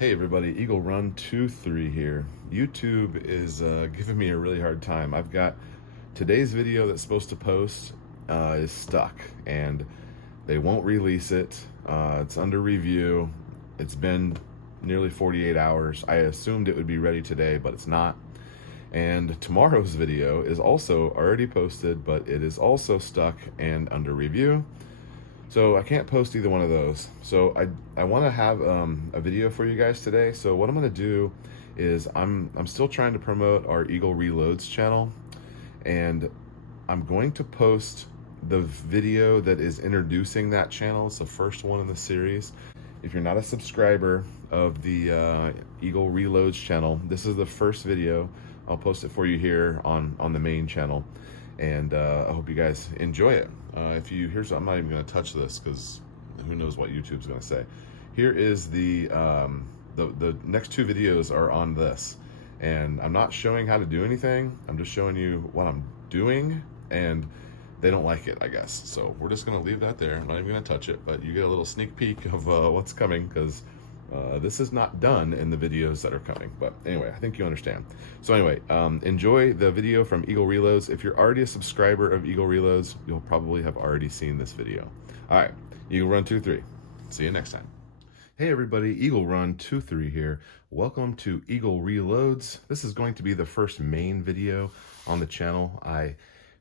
Hey everybody, Eagle Run 23 here. YouTube is giving me a really hard time. I've got today's video that's supposed to post is stuck and they won't release it. It's under review. It's been nearly 48 hours. I assumed it would be ready today, but it's not. And tomorrow's video is also already posted, but it is also stuck and under review. So I can't post either one of those. So I want to have a video for you guys today. So what I'm going to do is I'm still trying to promote our EagleReloads channel, and I'm going to post the video that is introducing that channel. It's the first one in the series. If you're not a subscriber of the EagleReloads channel, this is the first video. I'll post it for you here on the main channel, and I hope you guys enjoy it. I'm not even going to touch this because who knows what YouTube's going to say. Here is the next two videos are on this, and I'm not showing how to do anything. I'm just showing you what I'm doing, and they don't like it, I guess. So we're just going to leave that there. I'm not even going to touch it, but you get a little sneak peek of what's coming, because this is not done in the videos that are coming. But anyway, I think you understand. So anyway, enjoy the video from EagleReloads. If you're already a subscriber of EagleReloads, you'll probably have already seen this video. All right, Eagle Run 23. See you next time. Hey everybody, Eagle Run 23 here. Welcome to EagleReloads. This is going to be the first main video on the channel. I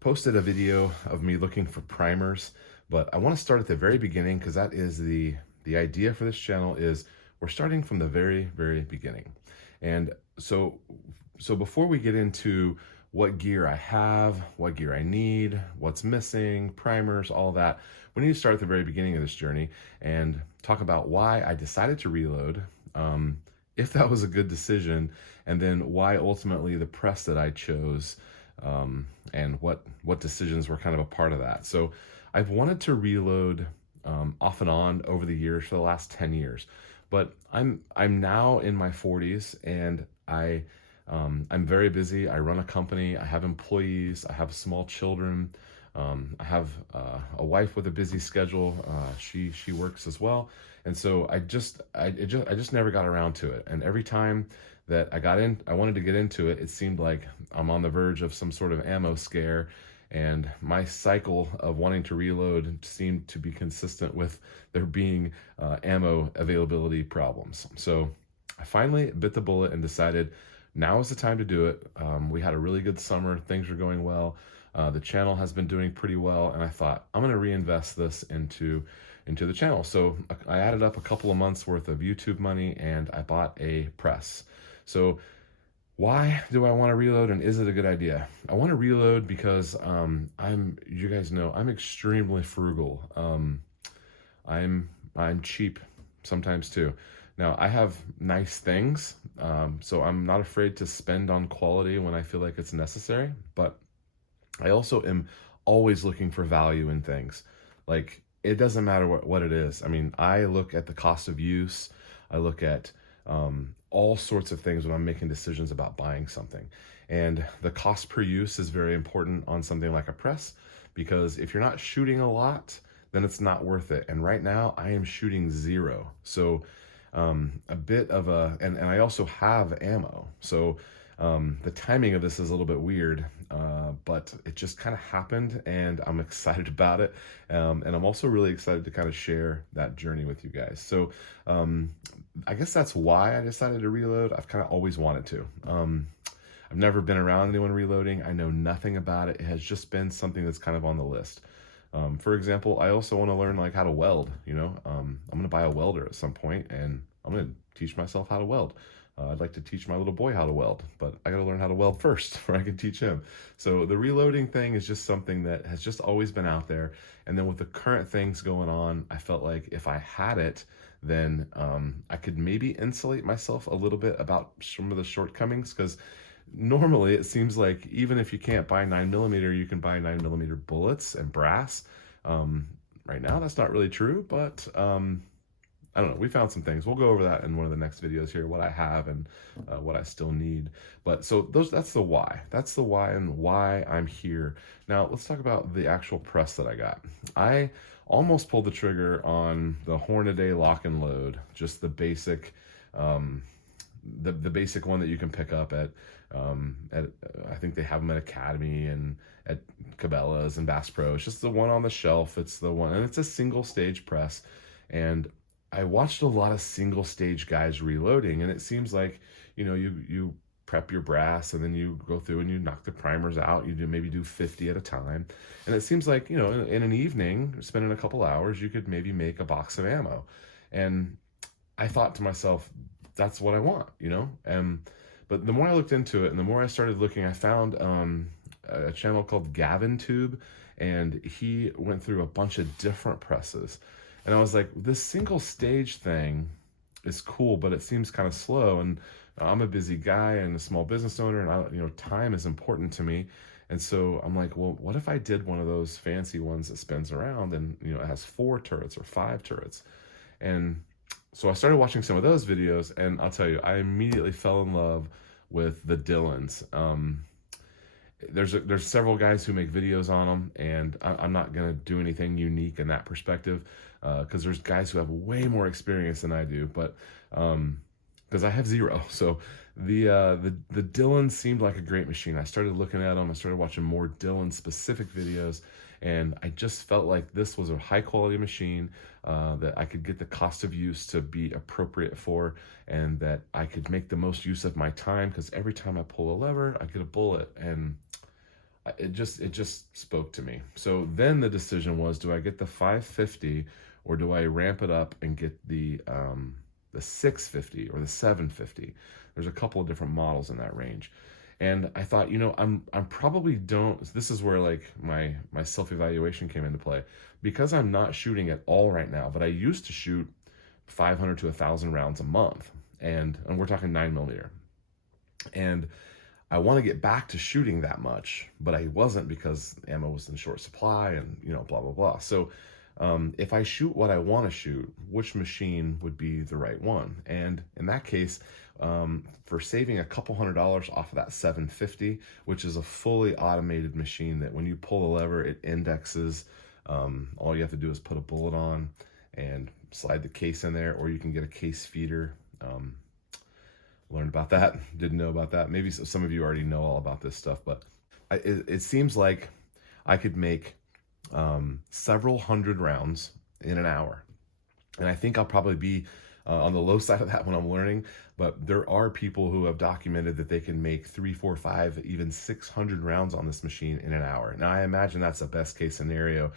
posted a video of me looking for primers, but I want to start at the very beginning, because that is the idea for this channel. Is we're starting from the very beginning. And so before we get into what gear I have, what gear I need, what's missing, primers, all that, we need to start at the very beginning of this journey and talk about why I decided to reload, if that was a good decision, and then why ultimately the press that I chose, and what decisions were kind of a part of that. So I've wanted to reload off and on over the years for the last 10 years. But I'm now in my 40s, and I'm very busy. I run a company. I have employees. I have small children. I have a wife with a busy schedule. She works as well, and so I just never got around to it. And every time that I wanted to get into it, it seemed like I'm on the verge of some sort of ammo scare. And my cycle of wanting to reload seemed to be consistent with there being ammo availability problems. So I finally bit the bullet and decided now is the time to do it. We had a really good summer. Things were going well. The channel has been doing pretty well. And I thought, I'm going to reinvest this into the channel. So I added up a couple of months worth of YouTube money, and I bought a press. So why do I want to reload, and is it a good idea? I want to reload because you guys know I'm extremely frugal. I'm cheap sometimes too. Now I have nice things, so I'm not afraid to spend on quality when I feel like it's necessary. But I also am always looking for value in things. Like, it doesn't matter what it is. I mean, I look at the cost of use. I look at all sorts of things when I'm making decisions about buying something. And the cost per use is very important on something like a press, because if you're not shooting a lot, then it's not worth it. And right now I am shooting 0. So a bit of and I also have ammo. So the timing of this is a little bit weird, but it just kind of happened, and I'm excited about it. And I'm also really excited to kind of share that journey with you guys. So I guess that's why I decided to reload. I've kind of always wanted to. I've never been around anyone reloading. I know nothing about it. It has just been something that's kind of on the list. For example, I also want to learn how to weld. I'm going to buy a welder at some point, and I'm going to teach myself how to weld. I'd like to teach my little boy how to weld, but I got to learn how to weld first before I can teach him. So the reloading thing is just something that has just always been out there. And then with the current things going on, I felt like if I had it, then I could maybe insulate myself a little bit about some of the shortcomings, because normally it seems like even if you can't buy 9mm, you can buy 9mm bullets and brass. Right now, that's not really true, but I don't know. We found some things. We'll go over that in one of the next videos here, what I have and what I still need. But so that's the why. That's the why and why I'm here. Now, let's talk about the actual press that I got. I almost pulled the trigger on the Hornaday lock and load, just the basic The basic one that you can pick up at I think they have them at Academy and at Cabela's and Bass Pro. It's just the one on the shelf. It's the one, and it's a single stage press. And I watched a lot of single stage guys reloading, and it seems like, you prep your brass and then you go through and you knock the primers out. You maybe do 50 at a time. And it seems like, in an evening, spending a couple hours, you could maybe make a box of ammo. And I thought to myself, that's what I want, but the more I looked into it and the more I started looking, I found a channel called Gavin Tube, and he went through a bunch of different presses. And I was like, this single stage thing is cool, but it seems kind of slow. And I'm a busy guy and a small business owner, and time is important to me. And so I'm like, well, what if I did one of those fancy ones that spins around and, it has 4 turrets or 5 turrets? And so I started watching some of those videos, and I'll tell you, I immediately fell in love with the Dillons. There's several guys who make videos on them, and I'm not gonna do anything unique in that perspective, because there's guys who have way more experience than I do, but because I have 0. So the Dillon seemed like a great machine. I started looking at them. I started watching more Dillon specific videos, and I just felt like this was a high quality machine that I could get the cost of use to be appropriate for, and that I could make the most use of my time, because every time I pull a lever, I get a bullet, and it just spoke to me. So then the decision was, do I get the 550 or do I ramp it up and get the 650 or the 750? There's a couple of different models in that range. And I thought, I'm probably don't, this is where like my self-evaluation came into play, because I'm not shooting at all right now, but I used to shoot 500 to 1,000 rounds a month. And we're talking 9mm. And I want to get back to shooting that much, but I wasn't, because ammo was in short supply and, blah, blah, blah. So if I shoot what I want to shoot, which machine would be the right one? And in that case, for saving a couple $100 off of that 750, which is a fully automated machine that when you pull the lever, it indexes. All you have to do is put a bullet on and slide the case in there, or you can get a case feeder. Learned about that, didn't know about that. Maybe some of you already know all about this stuff, but it seems like I could make several hundred rounds in an hour. And I think I'll probably be on the low side of that when I'm learning, but there are people who have documented that they can make 3, 4, 5, even 600 rounds on this machine in an hour. Now I imagine that's a best case scenario.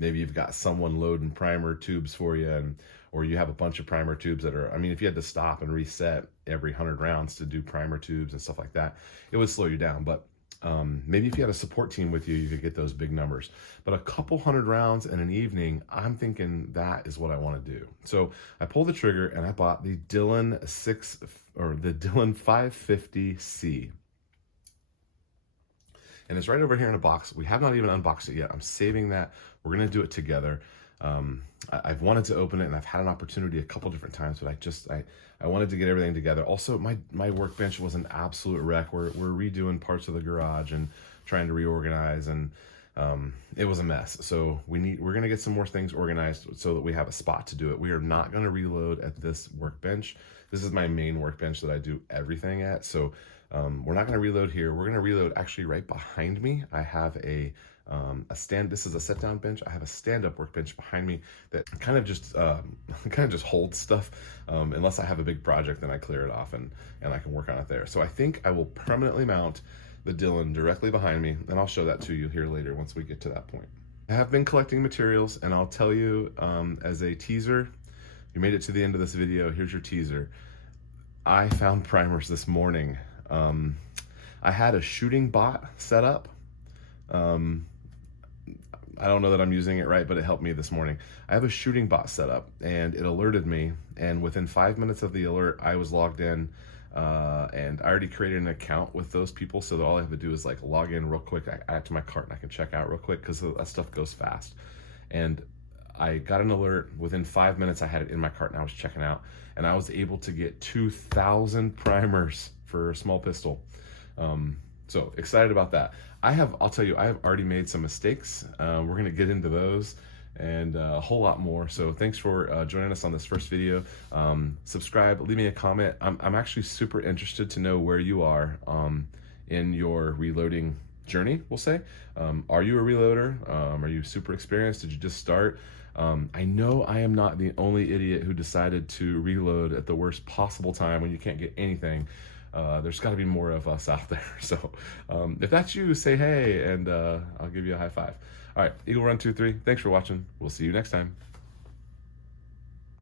Maybe you've got someone loading primer tubes for you, or you have a bunch of primer tubes that are, if you had to stop and reset every 100 rounds to do primer tubes and stuff like that, it would slow you down. But maybe if you had a support team with you, you could get those big numbers. But a couple 100 rounds in an evening, I'm thinking that is what I want to do. So I pulled the trigger and I bought the Dillon 550C. And it's right over here in a box. We have not even unboxed it yet. I'm saving that. We're gonna do it together. I've wanted to open it, and I've had an opportunity a couple different times, but I wanted to get everything together. Also, my workbench was an absolute wreck. We're redoing parts of the garage and trying to reorganize, and it was a mess. So we're gonna get some more things organized so that we have a spot to do it. We are not gonna reload at this workbench. This is my main workbench that I do everything at. So we're not gonna reload here. We're gonna reload actually right behind me. I have a stand. This is a sit down bench. I have a stand-up workbench behind me that kind of just holds stuff. Unless I have a big project, then I clear it off and I can work on it there. So I think I will permanently mount the Dillon directly behind me, and I'll show that to you here later once we get to that point. I have been collecting materials, and I'll tell you as a teaser, you made it to the end of this video, here's your teaser. I found primers this morning. I had a shooting bot set up. I don't know that I'm using it right, but it helped me this morning. I have a shooting bot set up, and it alerted me, and within 5 minutes of the alert, I was logged in, and I already created an account with those people, so that all I have to do is like log in real quick, I add to my cart, and I can check out real quick, because that stuff goes fast. And I got an alert. Within 5 minutes, I had it in my cart, and I was checking out, and I was able to get 2,000 primers for a small pistol. So excited about that. I'll tell you, I have already made some mistakes. We're gonna get into those and a whole lot more. So thanks for joining us on this first video. Subscribe, leave me a comment. I'm actually super interested to know where you are in your reloading journey, we'll say. Are you a reloader? Are you super experienced? Did you just start? I know I am not the only idiot who decided to reload at the worst possible time when you can't get anything. There's got to be more of us out there. So if that's you, say hey, and I'll give you a high five. All right, Eagle Run 23. Thanks for watching. We'll see you next time.